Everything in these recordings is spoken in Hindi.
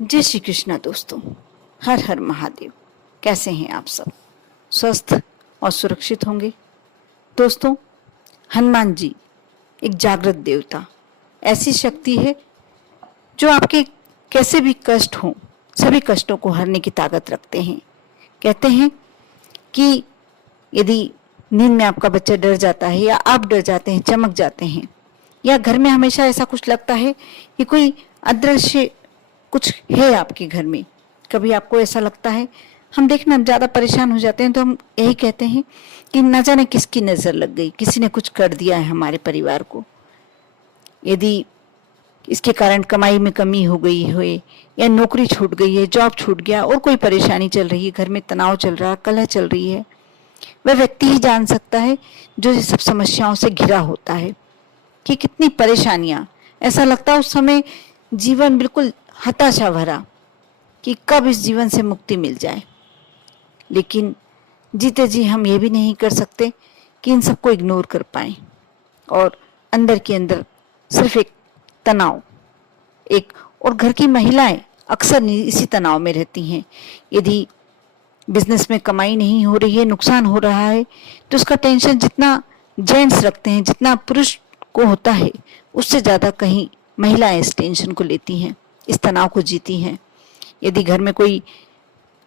जय श्री कृष्णा दोस्तों। हर हर महादेव। कैसे हैं आप सब? स्वस्थ और सुरक्षित होंगे। दोस्तों, हनुमान जी एक जागृत देवता, ऐसी शक्ति है जो आपके कैसे भी कष्ट हों, सभी कष्टों को हरने की ताकत रखते हैं। कहते हैं कि यदि नींद में आपका बच्चा डर जाता है या आप डर जाते हैं, चमक जाते हैं, या घर में हमेशा ऐसा कुछ लगता है कि कोई अदृश्य कुछ है आपके घर में, कभी आपको ऐसा लगता है, हम देखना ज्यादा परेशान हो जाते हैं तो हम यही कहते हैं कि न जाने किसकी नजर लग गई, किसी ने कुछ कर दिया है हमारे परिवार को। यदि इसके कारण कमाई में कमी हो गई हो, या नौकरी छूट गई है, जॉब छूट गया, और कोई परेशानी चल रही है, घर में तनाव चल रहा है, कलह चल रही है, वह व्यक्ति ही जान सकता है जो ये सब समस्याओं से घिरा होता है कि कितनी परेशानियां। ऐसा लगता है उस समय जीवन बिल्कुल हताशा भरा कि कब इस जीवन से मुक्ति मिल जाए। लेकिन जीते जी हम ये भी नहीं कर सकते कि इन सबको इग्नोर कर पाए, और अंदर के अंदर सिर्फ एक तनाव, एक, और घर की महिलाएं अक्सर इसी तनाव में रहती हैं। यदि बिजनेस में कमाई नहीं हो रही है, नुकसान हो रहा है, तो उसका टेंशन जितना जेंट्स रखते हैं, जितना पुरुष को होता है, उससे ज़्यादा कहीं महिलाएं इस टेंशन को लेती हैं, इस तनाव को जीती हैं। यदि घर में कोई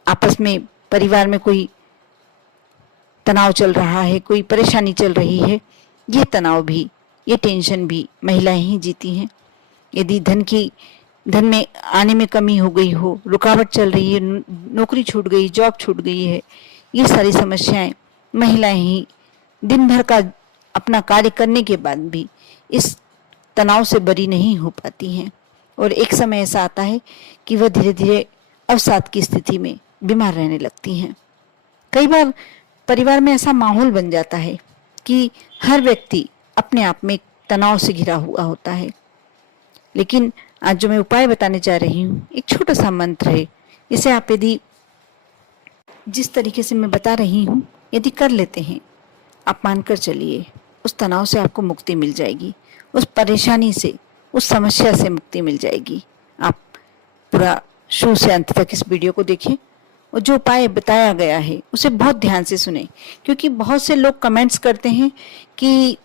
आपस में, परिवार में कोई तनाव चल रहा है, कोई परेशानी चल रही है, ये तनाव भी, ये टेंशन भी महिलाएं ही जीती हैं। यदि धन में आने में कमी हो गई हो, रुकावट चल रही है, नौकरी छूट गई, जॉब छूट गई है, ये सारी समस्याएं महिलाएं ही दिन भर का अपना कार्य करने के बाद भी इस तनाव से बरी नहीं हो पाती हैं, और एक समय ऐसा आता है कि वह धीरे धीरे अवसाद की स्थिति में बीमार रहने लगती हैं। कई बार परिवार में ऐसा माहौल बन जाता है कि हर व्यक्ति अपने आप में तनाव से घिरा हुआ होता है। लेकिन आज जो मैं उपाय बताने जा रही हूँ, एक छोटा सा मंत्र है। इसे आप यदि जिस तरीके से मैं बता रही हूँ यदि कर लेते हैं, आप मानकर चलिए उस तनाव से आपको मुक्ति मिल जाएगी, उस परेशानी से, उस समस्या से मुक्ति मिल जाएगी। आप पूरा शुरू से अंत तक इस वीडियो को देखें और जो उपाय बताया गया है उसे बहुत ध्यान से सुने, क्योंकि बहुत से लोग कमेंट्स करते हैं कि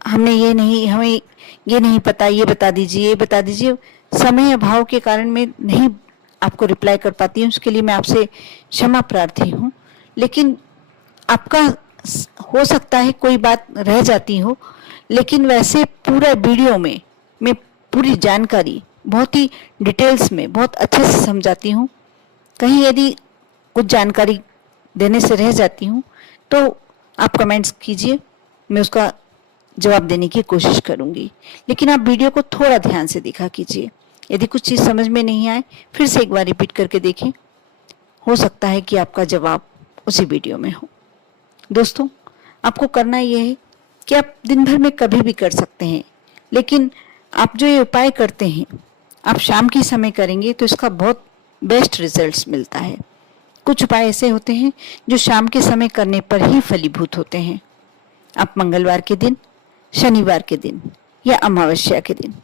हमें ये नहीं पता, ये बता दीजिए, ये बता दीजिए। समय अभाव के कारण मैं नहीं आपको रिप्लाई कर पाती हूँ, उसके लिए मैं आपसे क्षमा प्रार्थी हूँ। लेकिन आपका हो सकता है कोई बात रह जाती हो, लेकिन वैसे पूरा वीडियो में मैं पूरी जानकारी बहुत ही डिटेल्स में बहुत अच्छे से समझाती हूँ। कहीं यदि कुछ जानकारी देने से रह जाती हूँ तो आप कमेंट्स कीजिए, मैं उसका जवाब देने की कोशिश करूंगी। लेकिन आप वीडियो को थोड़ा ध्यान से देखा कीजिए। यदि कुछ चीज़ समझ में नहीं आए, फिर से एक बार रिपीट करके देखें, हो सकता है कि आपका जवाब उसी वीडियो में हो। दोस्तों, आपको करना यह है कि आप दिन भर में कभी भी कर सकते हैं, लेकिन आप जो ये उपाय करते हैं आप शाम के समय करेंगे तो इसका बहुत बेस्ट रिजल्ट्स मिलता है। कुछ उपाय ऐसे होते हैं जो शाम के समय करने पर ही फलीभूत होते हैं। आप मंगलवार के दिन, शनिवार के दिन या अमावस्या के दिन,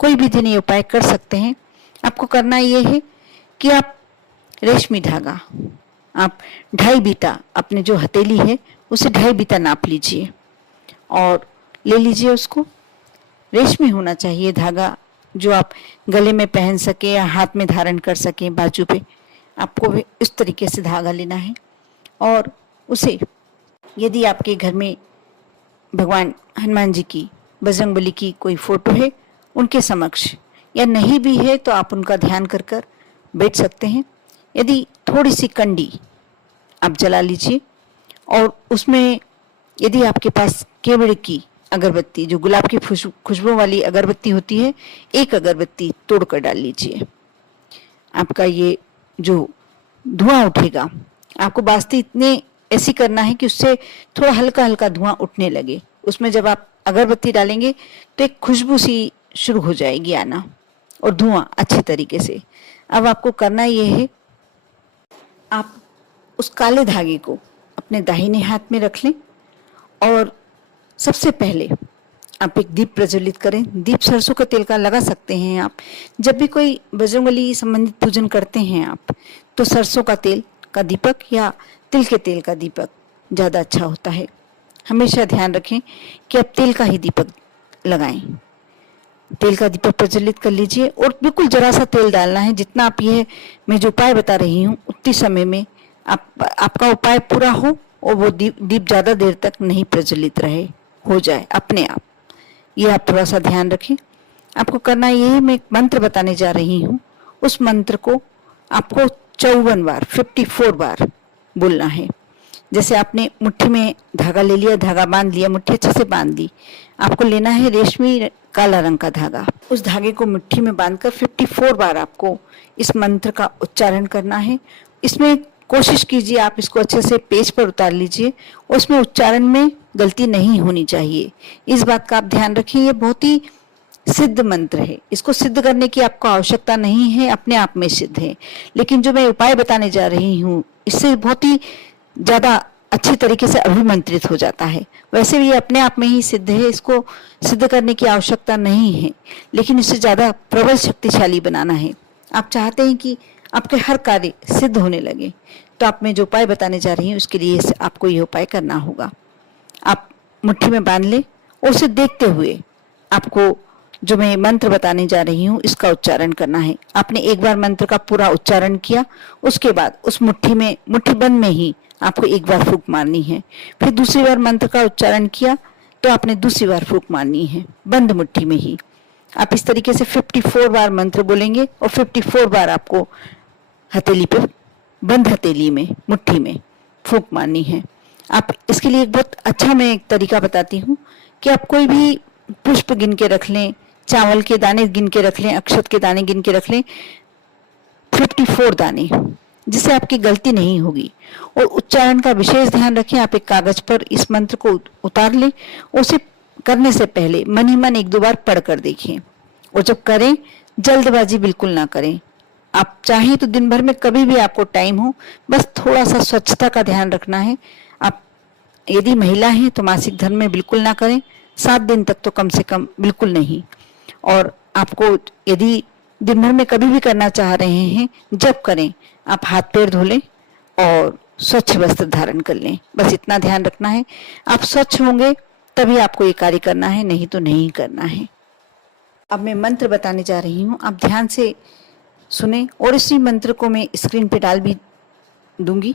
कोई भी दिन ये उपाय कर सकते हैं। आपको करना ये है कि आप रेशमी धागा, आप 2.5 बीता, अपने जो हथेली है उसे 2.5 बीता नाप लीजिए और ले लीजिए उसको। रेशमी होना चाहिए धागा, जो आप गले में पहन सके या हाथ में धारण कर सके, बाजू पे। आपको इस तरीके से धागा लेना है और उसे, यदि आपके घर में भगवान हनुमान जी की, बजरंगबली की कोई फोटो है, उनके समक्ष, या नहीं भी है तो आप उनका ध्यान कर कर बैठ सकते हैं। यदि थोड़ी सी कंडी आप जला लीजिए और उसमें यदि आपके पास केवड़ की अगरबत्ती, जो गुलाब की खुशबू वाली अगरबत्ती होती है, एक अगरबत्ती तोड़कर डाल लीजिए। आपका ये जो धुआं उठेगा, आपको बास्ती इतने ऐसी करना है कि उससे थोड़ा हल्का हल्का धुआं उठने लगे। उसमें जब आप अगरबत्ती डालेंगे तो एक खुशबू सी शुरू हो जाएगी आना, और धुआं अच्छी तरीके से। अब आपको करना यह है, आप उस काले धागे को अपने दाहिने हाथ में रख लें और सबसे पहले आप एक दीप प्रज्वलित करें। दीप सरसों का तेल का लगा सकते हैं आप। जब भी कोई बजरंगबली संबंधित पूजन करते हैं आप, तो सरसों का तेल का दीपक या तिल के तेल का दीपक ज़्यादा अच्छा होता है। हमेशा ध्यान रखें कि आप तेल का ही दीपक लगाएं। तेल का दीपक प्रज्वलित कर लीजिए और बिल्कुल जरा सा तेल डालना है। जितना आप ये मैं जो उपाय बता रही हूँ उतनी समय में आपका उपाय पूरा हो और वो दीप ज़्यादा देर तक नहीं प्रज्वलित रहे, हो जाए अपने आप। ये आप थोड़ा सा ध्यान रखें। आपको करना ये है, मैं एक मंत्र बताने जा रही हूँ, उस मंत्र को आपको 54 बार 54 बार बोलना है। जैसे आपने मुट्ठी में धागा ले लिया, धागा बांध लिया, मुट्ठी अच्छे से बांध दी। आपको लेना है रेशमी काला रंग का धागा। उस धागे को मुट्ठी में बांधकर 54 बार आपको इस मंत्र का उच्चारण करना है। इसमें कोशिश कीजिए आप इसको अच्छे से पेज पर उतार लीजिए, उसमें उच्चारण में गलती नहीं होनी चाहिए। इस बात का आप ध्यान रखिए। ये बहुत ही सिद्ध मंत्र है, इसको सिद्ध करने की आपको आवश्यकता नहीं है, अपने आप में सिद्ध है। लेकिन जो मैं उपाय बताने जा रही हूँ इससे बहुत ही ज्यादा अच्छी तरीके से अभिमंत्रित हो जाता है। वैसे भी ये अपने आप में ही सिद्ध है, इसको सिद्ध करने की आवश्यकता नहीं है, लेकिन इसे ज्यादा प्रबल शक्तिशाली बनाना है। आप चाहते हैं कि आपके हर कार्य सिद्ध होने लगे, तो आप मैं जो उपाय बताने जा रही हूँ उसके लिए आपको यह उपाय करना होगा। आप मुट्ठी में बांध ले और उसे देखते हुए आपको जो मैं मंत्र बताने जा रही हूँ इसका उच्चारण करना है। आपने एक बार मंत्र का पूरा उच्चारण किया, उसके बाद उस मुट्ठी बंद में ही आपको एक बार फूंक मारनी है। फिर दूसरी बार मंत्र का उच्चारण किया तो आपने दूसरी बार फूंक मारनी है, बंद मुट्ठी में ही। आप इस तरीके से 54 बार मंत्र बोलेंगे और 54 बार आपको हथेली पे, बंद हथेली में, मुट्ठी में फूंक मारनी है। आप इसके लिए एक बहुत अच्छा मैं एक तरीका बताती हूँ कि आप कोई भी पुष्प गिन के रख लें, चावल के दाने गिन के रख लें, अक्षत के दाने गिन के रख लें, 54 दाने, जिससे आपकी गलती नहीं होगी। और उच्चारण का विशेष ध्यान रखें। आप एक कागज पर इस मंत्र को उतार लें, उसे करने से पहले मन ही मन 1-2 बार पढ़ कर देखिए। और जब करें जल्दबाजी बिल्कुल ना करें। आप चाहें तो दिन भर में कभी भी आपको टाइम हो, बस थोड़ा सा स्वच्छता का ध्यान रखना है। आप यदि महिला हैं तो मासिक धर्म में बिल्कुल ना करें, 7 दिन तक तो कम से कम बिल्कुल नहीं। और आपको यदि दिन भर में कभी भी करना चाह रहे हैं, जब करें आप हाथ पैर धो लें और स्वच्छ वस्त्र धारण कर लें। बस इतना ध्यान रखना है। आप स्वच्छ होंगे तभी आपको ये कार्य करना है, नहीं तो नहीं करना है। अब मैं मंत्र बताने जा रही हूँ, आप ध्यान से सुने और इसी मंत्र को मैं स्क्रीन पे डाल भी दूंगी।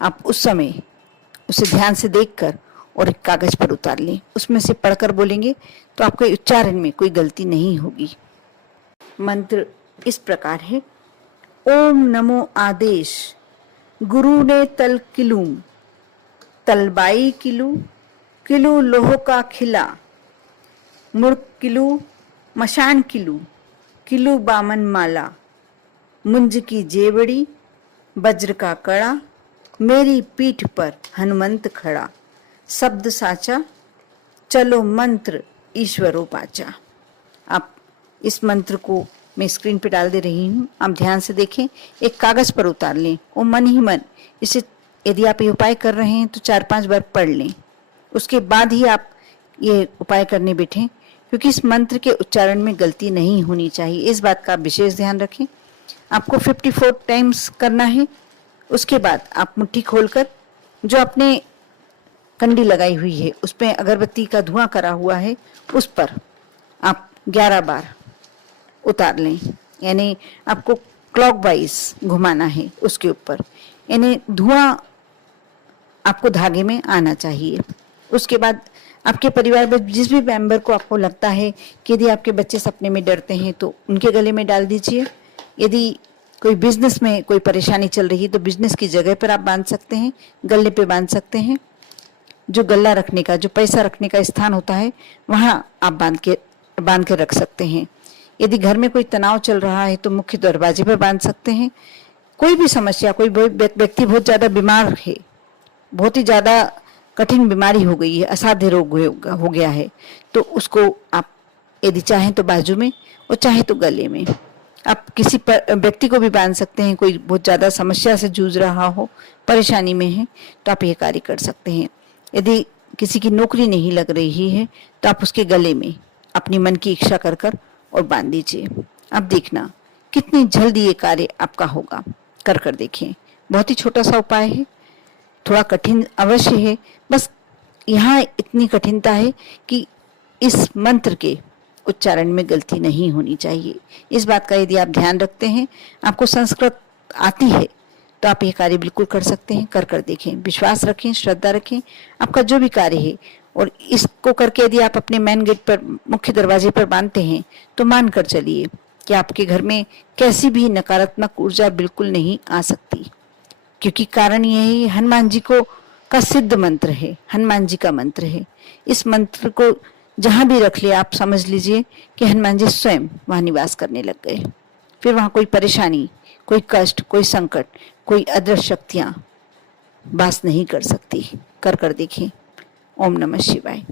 आप उस समय उसे ध्यान से देखकर और एक कागज पर उतार लें, उसमें से पढ़कर बोलेंगे तो आपके उच्चारण में कोई गलती नहीं होगी। मंत्र इस प्रकार है। ओम नमो आदेश गुरु ने तल किलूम, तलबाई किलू, किलू लोह का खिला, मुर्क किलू, मशान किलू, किलू बामन माला, मुंज की जेवड़ी, वज्र का कड़ा, मेरी पीठ पर हनुमंत खड़ा, शब्द साचा, चलो मंत्र ईश्वरों पाचा। आप इस मंत्र को मैं स्क्रीन पे डाल दे रही हूँ, आप ध्यान से देखें, एक कागज पर उतार लें और मन ही मन इसे, यदि आप ये उपाय कर रहे हैं तो 4-5 बार पढ़ लें। उसके बाद ही आप ये उपाय करने बैठें, क्योंकि इस मंत्र के उच्चारण में गलती नहीं होनी चाहिए। इस बात का विशेष ध्यान रखें। आपको 54 टाइम्स करना है। उसके बाद आप मुट्ठी खोलकर जो आपने कंडी लगाई हुई है उस पर अगरबत्ती का धुआं करा हुआ है, उस पर आप 11 बार उतार लें। यानी आपको क्लॉकवाइज घुमाना है उसके ऊपर, यानी धुआं आपको धागे में आना चाहिए। उसके बाद आपके परिवार में जिस भी मेंबर को आपको लगता है कि यदि आपके बच्चे सपने में डरते हैं तो उनके गले में डाल दीजिए। यदि कोई बिजनेस में कोई परेशानी चल रही है तो बिजनेस की जगह पर आप बांध सकते हैं, गले पे बांध सकते हैं। जो गल्ला रखने का, जो पैसा रखने का स्थान होता है, वहां आप बांध के रख सकते हैं। यदि घर में कोई तनाव चल रहा है तो मुख्य दरवाजे पर बांध सकते हैं। कोई भी समस्या, कोई व्यक्ति बहुत ज्यादा बीमार है, बहुत ही ज्यादा कठिन बीमारी हो गई है, असाध्य रोग हो गया है, तो उसको आप यदि चाहें तो बाजू में और चाहे तो गले में। आप किसी व्यक्ति को भी बांध सकते हैं, कोई बहुत ज्यादा समस्या से जूझ रहा हो, परेशानी में है, तो आप ये कार्य कर सकते हैं। यदि किसी की नौकरी नहीं लग रही है तो आप उसके गले में अपनी मन की इच्छा कर कर और बांध दीजिए। अब देखना कितनी जल्दी ये कार्य आपका होगा। कर कर देखिए। बहुत ही छोटा सा उपाय है, थोड़ा कठिन अवश्य है, बस यहाँ इतनी कठिनता है कि इस मंत्र के उच्चारण में गलती नहीं होनी चाहिए। इस बात का यदि आप ध्यान रखते हैं, आपको संस्कृत आती है, तो आप ये कार्य बिल्कुल कर सकते हैं। कर कर देखें, विश्वास रखें, श्रद्धा रखें, आपका जो भी कार्य है। और इसको करके यदि आप अपने मेन गेट पर, मुख्य दरवाजे पर बांधते हैं, तो मान कर चलिए कि आपके घर में कैसी भी नकारात्मक ऊर्जा बिल्कुल नहीं आ सकती, क्योंकि कारण यह है हनुमान जी को का सिद्ध मंत्र है, हनुमान जी का मंत्र है। इस मंत्र को जहां भी रख लिया, आप समझ लीजिए कि हनुमान जी स्वयं वहां निवास करने लग गए। फिर वहां कोई परेशानी, कोई कष्ट, कोई संकट, कोई अदृश्य शक्तियां वास नहीं कर सकती। कर कर देखें। ओम नमः शिवाय।